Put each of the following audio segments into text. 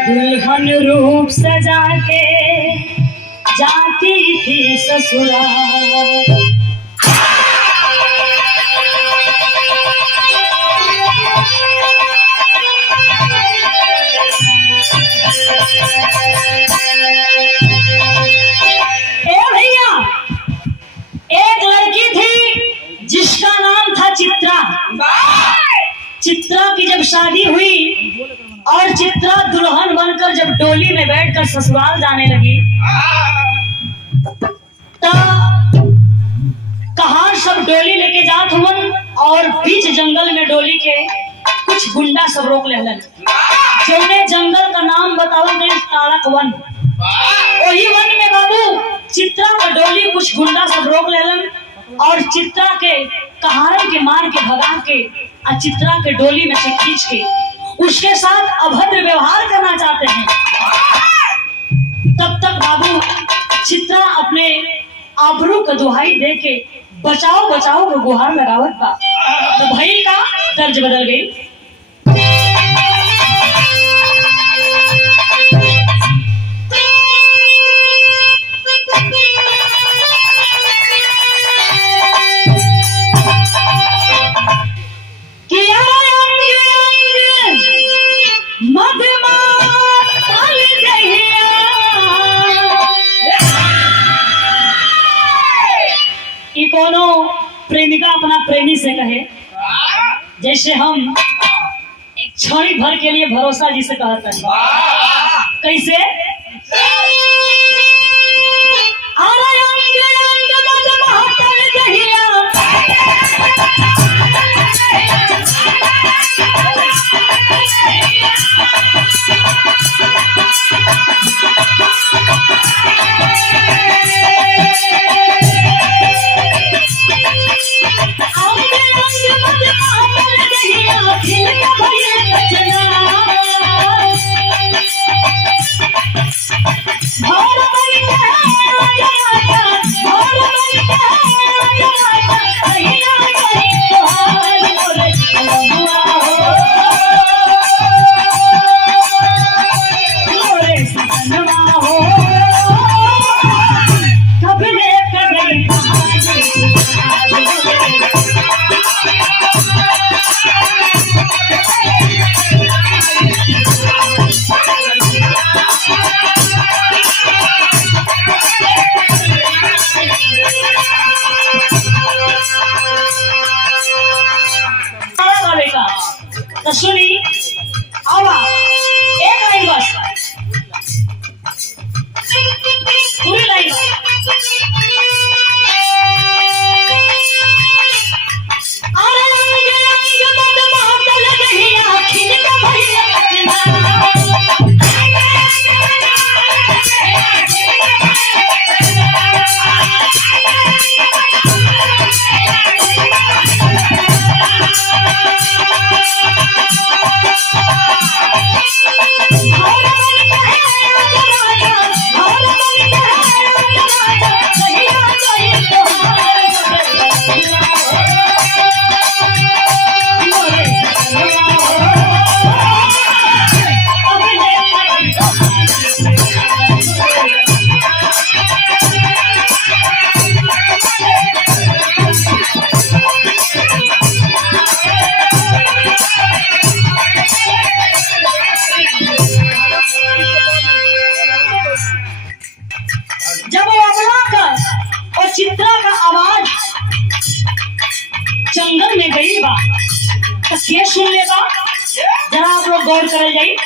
दुल्हन रूप सजा के जाती थी ससुराल। भैया, एक लड़की थी जिसका नाम था चित्रा। चित्रा की जब शादी हुई और चित्रा दुल्हन बनकर जब डोली में बैठकर ससुराल जाने लगी तो कहार सब डोली लेके जात हुवन और बीच जंगल में डोली के कुछ गुंडा सब रोक लेलन। जोने जंगल का नाम बतावा गई तारक वन। वही वन में बाबू चित्रा और डोली कुछ गुंडा सब रोक लेलन और चित्रा के कहारन के मार के भगा के और चित्रा के डोली में से खींच के उसके साथ अभद्र व्यवहार करना चाहते हैं। तब तक बाबू चित्रा अपने आबरू का दुहाई दे के बचाओ बचाओ को गुहार लगावत बा। तो भाई का तर्ज बदल गई। कोनो प्रेमिका अपना प्रेमी से कहे जैसे हम एक क्षण भर के लिए भरोसा जिसे कहते हैं। कैसे तो सुनी आवा एक लाइन बस पूरी लाइन चित्रा का आवाज जंगल में गई बा तो के सुन लेगा जरा आप लोग गौर कर जाइए।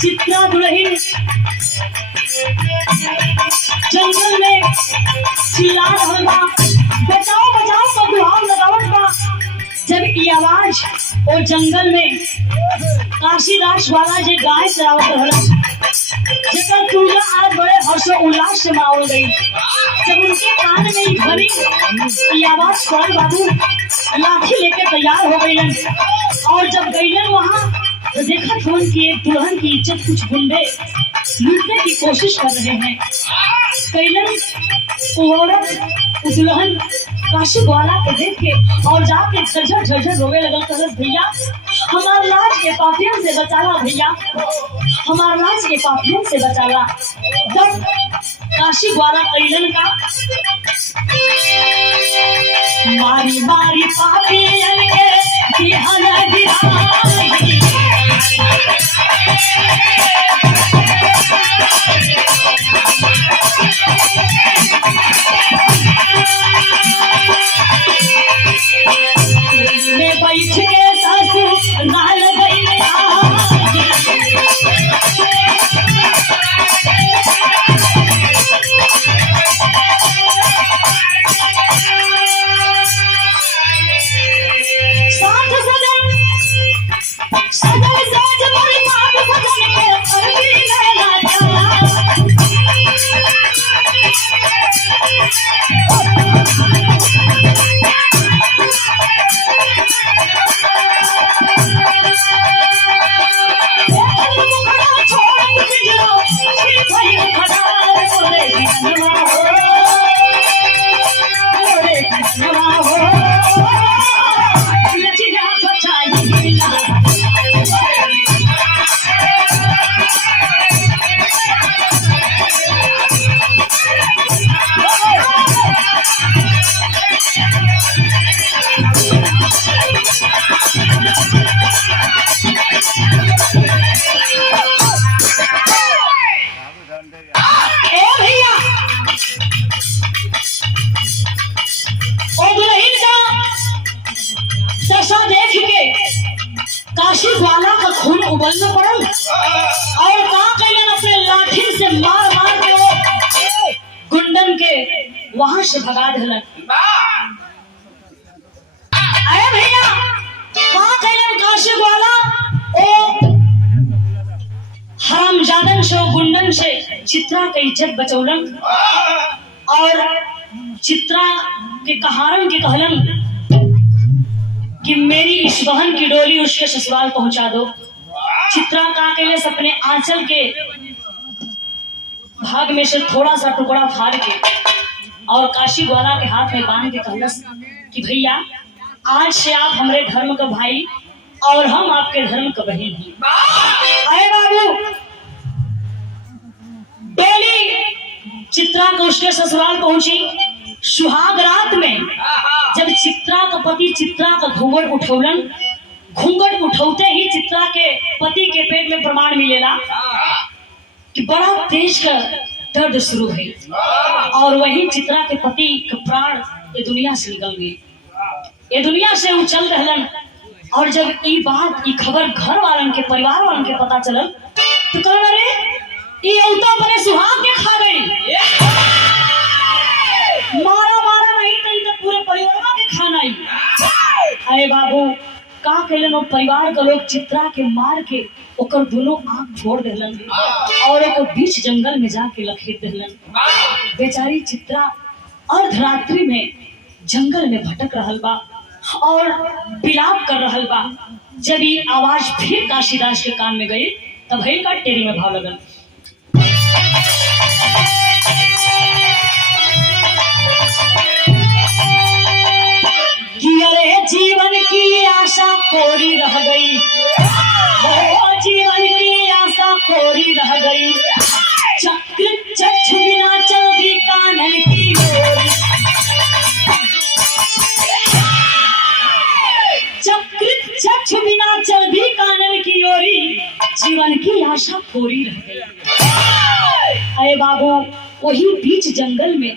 चित्रा दुल्हन जंगल में चिल्ला रहल बा, बचाओ बचाओ का गुहार लगावत बा। जब ये आवाज और जंगल में काशीदास वाला जे गाय चरावत रहल, जेकर पूजा आज बड़े हर्षो उल्लास से माहौल गई। जब उनके कान में ये ध्वनि ये आवाज पड़ल, बाबू लाठी लेके तैयार हो गईलन। और जब गईलन वहां तो देखा फोन की एक दुल्हन की इज्जत कुछ गुंडे लूटने की कोशिश कर रहे हैं। कैलन वो औरत उस दुल्हन काशी ग्वाला को देख के और जाके झरझर झरझर रोवे लगल, कहलस भैया हमार लाज के पापियन से बचाला, भैया हमार लाज के पापियन से बचाला। तब काशी ग्वाला कैलन का मारी मारी पापियन के बिहान गिराई। में बैठ के सासू लाल गईया, साथ सजन सजन साथ मोरी मात सजन के अरबी लैला जाला। काशी ग्वाला का खून उबलने पड़ल और का कैलन अपने लाठी से मार मार के वो गुंडन के वहां से भगा दिलन। अरे भैया का कैलन काशी ग्वाला ओ हरामजादन से गुंडन से चित्रा के इज्जत बचौलन और चित्रा के कहारन के कहलन कि मेरी इस बहन की डोली उसके ससुराल पहुंचा दो। चित्रा का के लिए अपने आंचल के भाग में से थोड़ा सा टुकड़ा फाड़ के और काशी ग्वाला के हाथ में बांध के कहलस कि भैया आज से आप हमारे धर्म का भाई और हम आपके धर्म का बहन हैं। अरे बाबू डोली चित्रा को उसके ससुराल पहुंची। सुहाग रात में जब चित्रा का पति चित्रा का घूंघट उठौलन, घूंघट उठौते ही चित्रा के पति के पेट में प्रमाण मिलेला कि बड़ा तेज का दर्द शुरू है और वही चित्रा के पति का प्राण ये दुनिया से निकल गई, ये दुनिया से वो चल रहलन। और जब ये बात ये खबर घर वालन के परिवार वालन के पता चलल तो कहल अरे ये औता परे सुहाग के खा गई, मारा मारा नहीं तो पूरे परिवार के खाना ही। अरे बाबू का कैलन वो परिवार का लोग चित्रा के मार के ओकर दोनों आंख फोड़ देलन और ओकर बीच जंगल में जाके लखेट देलन। बेचारी चित्रा अर्धरात्रि में जंगल में भटक रहल बा और विलाप कर रहल बा। जब ये आवाज फिर काशीदास के कान में गई तब भैल का टेरी में भाव लगन। अरे जीवन की आशा कोरी रह गई, जीवन की आशा कोरी रह गई, चक्र चक्ष बिना चलती कानन की ओर, चक्र चक्ष बिना चलती कानन की ओरी, जीवन की आशा कोरी रह गई। अरे बाबू वही बीच जंगल में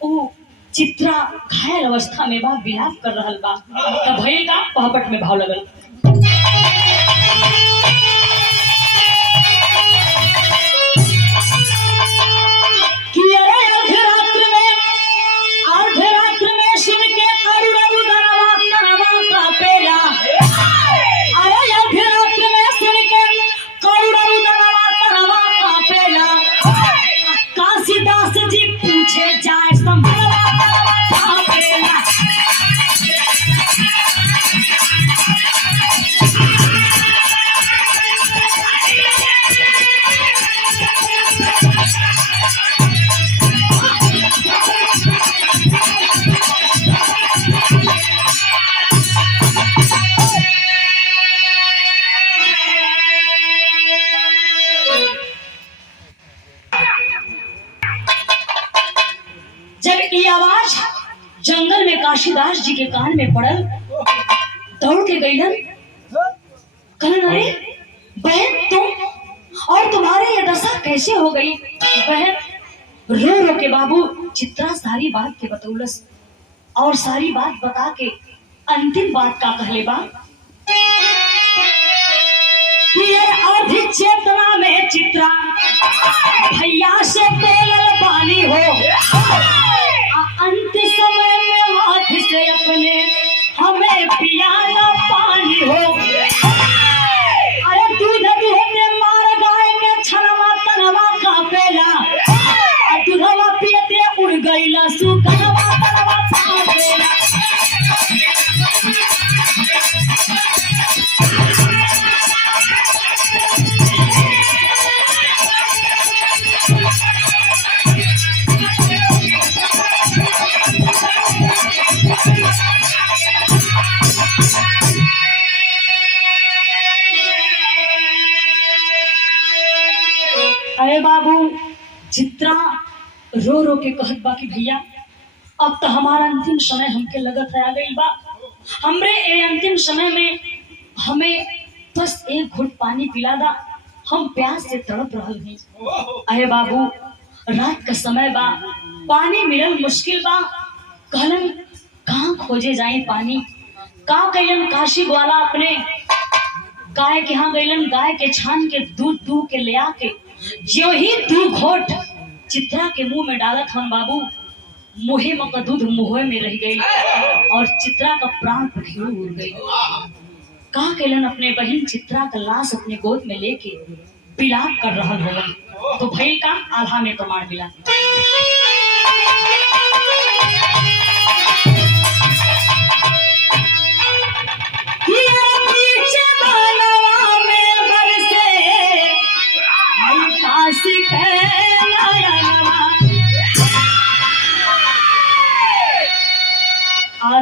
वो चित्रा घायल अवस्था में बा, विलाप कर रहल बा। तब भैल का पहपट में भाव लगल। काशीदास जी के कान में पड़ल, दौड़ के गईलन, कहलन अरे बहन तुम और तुम्हारे ये दशा कैसे हो गई? बहन रो रो के बाबू चित्रा सारी बात के बतौलस और सारी बात बता के अंतिम बात का कहले बा आधी चेतना में चित्रा भैया से बोलल पानी हो, अंत समय में हाथ से अपने हमें पियाला पानी हो। अरे दूध दुहते मार गाय के छनवा तनवा कापेला, दूधवा पियते उड़ गईला सुकनवा तनवा कापेला। अरे बाबू चित्रा रो रो के कहत बा कि भैया अब तो हमारा अंतिम समय हमके लगत है आ गई बा, हमरे ए अंतिम समय में हमें बस एक घुट पानी पिला दा, हम प्यास से तड़प रहल हैं। अरे बाबू रात का समय बा, पानी मिलल मुश्किल बा, कहलन कहाँ खोजे जाए पानी? का कैलन काशी ग्वाला अपने गाय के यहाँ गईलन, गाय के छान के दूध दूह के ले आके जो ही दू घोट चित्रा के मुंह में डालत हम बाबू, मुहे में का दूध मुहे में रह गई और चित्रा का प्राण पखेरु उड़ गई। कहा कैलन अपने बहन चित्रा का लाश अपने गोद में लेके बिलाप कर रहा होलन, तो भई का आल्हा में तो मार मिला।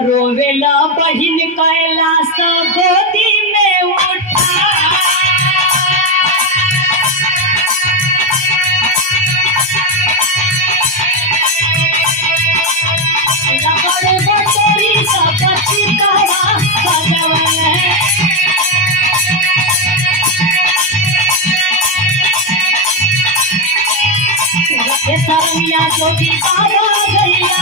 रोवेला बहिन कैलाश गोदी में उठा, लगड़ बटोरी सब चितवा सजवले, सरमिया जोगी बाबा गैया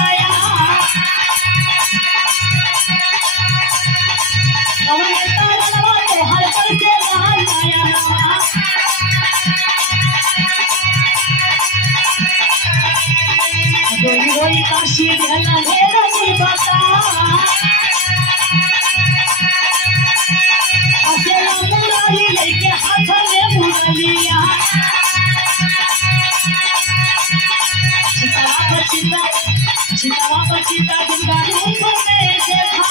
काशी बता मुरारी लेके हाथ में मुरलिया, चितवा पर चिता दुर्गा रूप में देखा।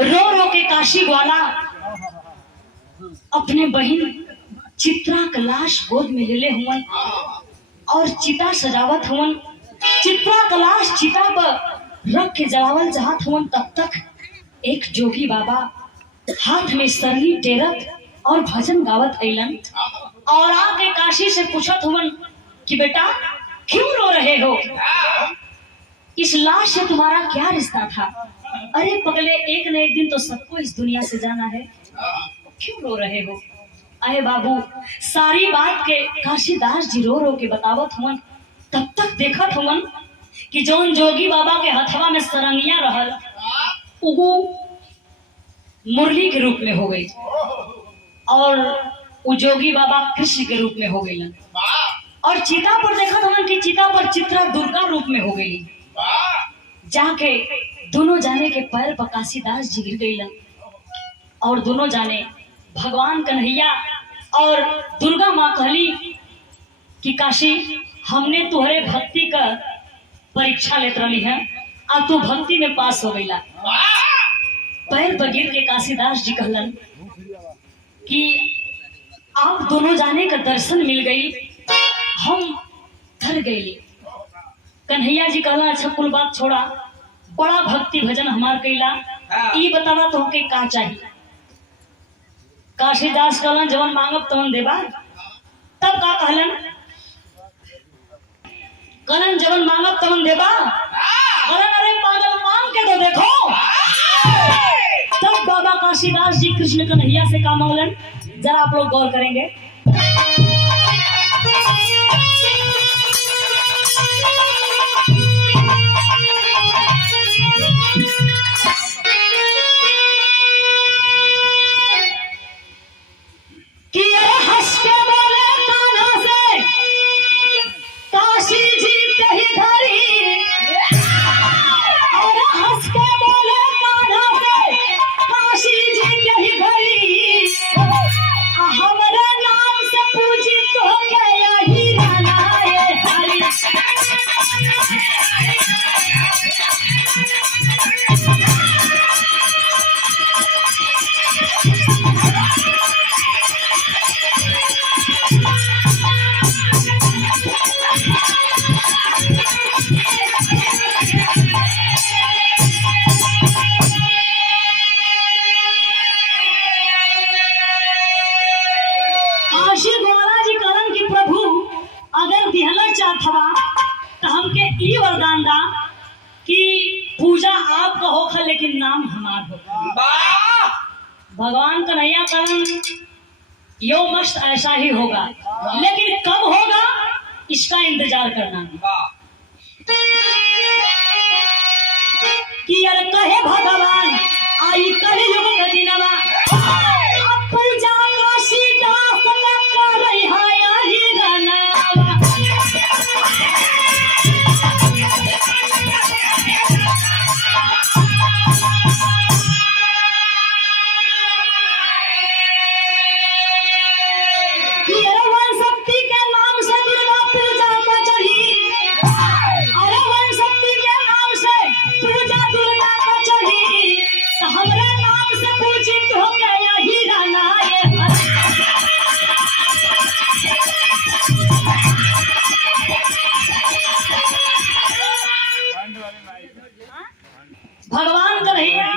रो रो के काशी ग्वाला अपने बहन चित्रा का लाश गोद में ले हुवन और चिता सजावत हुवन। चित्रा का लाश चिता पर रख के जलावल चाहत हुवन, तब तक एक जोगी बाबा हाथ में सरली टेरत और भजन गावत अइलन और आके काशी से पूछत हुवन कि बेटा क्यों रो रहे हो? इस लाश से तुम्हारा क्या रिश्ता था? अरे पगले एक न एक दिन तो सबको इस दुनिया से जाना है, क्यों रो रहे हो? अरे बाबू सारी बात के काशीदास जी रो रो के बतावत हुवन, तब तक देखत हुवन कि जौन जोगी बाबा के हथवा में सरंगिया रहल वो मुरली के रूप में हो गई और वो जोगी बाबा कृष्ण के रूप में हो गई और चिता पर देखत हुवन कि चिता पर चित्रा दुर्गा रूप में हो गई। जाके दोनों जाने के पैर पर काशीदास जी गिर गई और दोनों जाने भगवान कन्हैया और दुर्गा माँ कहली कि काशी हमने तुहरे भक्ति का परीक्षा लेत रही है और तू भक्ति में पास हो गईला। पैर पर गिर के काशीदास जी कहलन कि आप दोनों जाने का दर्शन मिल गई, हम धर गईली। कन्हैया जी कहला अच्छा कुल बात छोड़ा, बड़ा भक्ति भजन हमार कैला, ई बतावा तो के का चाहिए? काशीदास कहलन जवन मांगब तवन देबा। तब का कहलन, कहलन जवन मांगब तवन देबा। कहलन अरे पागल मांग के तो देखो। तब बाबा काशीदास जी कृष्ण कन्हैया से का मांगलन, जरा आप लोग गौर करेंगे। कि ये हंस के बोले कान्हा से काशी जी कही घरी, और हंस के बोले कान्हा से काशी जी कही घरी, हमारा नाम से पूजी तो गया ही राना ये हरी। काशी द्वारा जी कहलन कि प्रभु अगर दिहला चाहतवा तो हमके ई वरदान दा कि पूजा आपका होखा लेकिन नाम हमार होगा। भगवान कन्हैया कहलन यो मस्त ऐसा ही होगा, लेकिन कब होगा इसका इंतजार करना। कि यार कहे भगवान आई कलयुग के दिनवा, अब पूजा काशी दास न करई हाया ही गनावा। कि वन शक्ति के नाम से दुर्गा पूजा का चढ़ी, अरे वन शक्ति के नाम से पूजा दुर्गा का चढ़ी, तो हमरा नाम से पूजित हो गया ही राना ये हरी। भगवान कन्हैया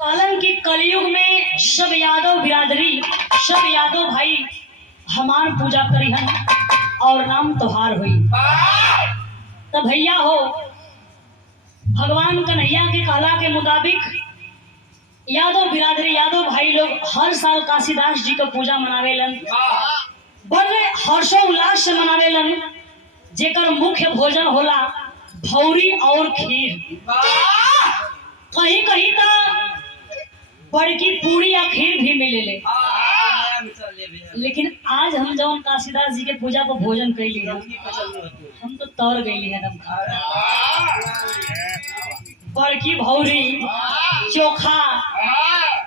कहलन कि कलयुग में सब यादव बिरादरी, सब यादव भाई हमार पूजा करिहन और नाम तोहार हुई। तो भैया हो भगवान कन्हैया के कहला के मुताबिक यादव बिरादरी, यादव भाई लोग हर साल काशीदास जी का पूजा मनावेलन, बड़े हर्षोल्लास से मनावेलन, जेकर मुख्य भोजन होला भौरी और खीर। कहीं कहीं तो बड़की पूरी या खीर भी मिलेले। लेकिन आज हम जब काशीदास जी के पूजा पर भोजन कैली है, हम तो तौर गई है एकदम। बड़की भौरी, चोखा,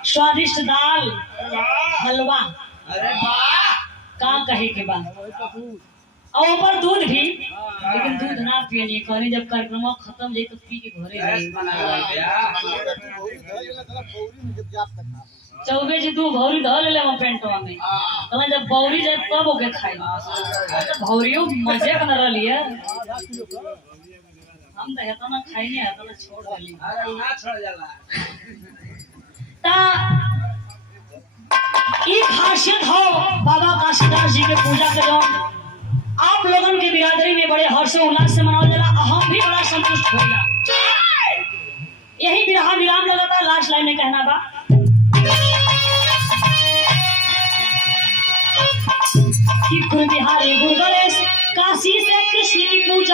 स्वादिष्ट दाल, हलवा, का कहे के बाद और ऊपर दूध भी। लेकिन दूध ना पियनी कहनी, जब कार्यक्रम खत्म जाए तो पी के घरे चौबे जी तू भौरी धो ले पेंटवा में, कहला जब भौरी जाए तब ओके खाई। तो भौरियो मजे का न रही है, हम तो हेता ना खाई नहीं, हेता ना छोड़ देली। ता ई खासियत हो बाबा काशीदास जी के पूजा के जो आप लोगन के बिरादरी में बड़े हर्षोल्लास से मनावल जाला, हम भी बड़ा संतुष्ट होला। यही बिरहा विराम लगाता लास्ट लाइन में कहना बा कि गुरु बिहारी गुरु गणेश काशी से कृष्ण की पूजा